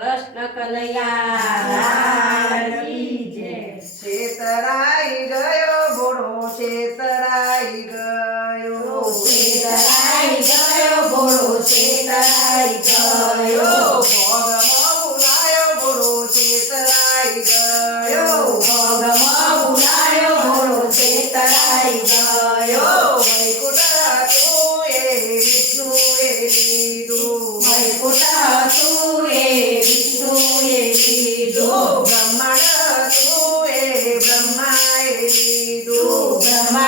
કૃષ્ણ કનૈયા છેતરાઈ ગયો બોડો છેતરાઈ ગયો છેતરાઈ ગયો બોડો છેતરાઈ ગયો.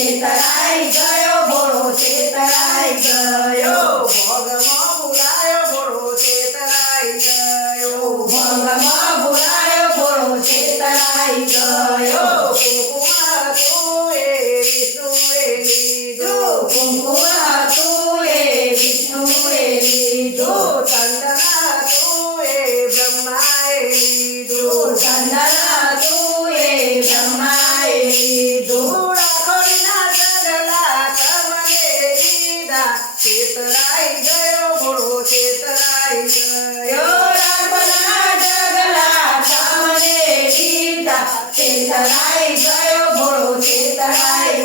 છેતરાઈ ગયો ભોળો છેતરાઈ ગયો. ભોગમાં ભૂલાયો ભોળો છેતરાઈ ગયો. ભોગમાં ભૂલાયો ભોળો છેતરાઈ ગયો. છેતરાઈ ગયો ઘોડો છેતરાઈ ગયો રાતના જગલા સામને દીધા છેતરાઈ ગયો ઘોડો છેતરાઈ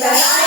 Thank.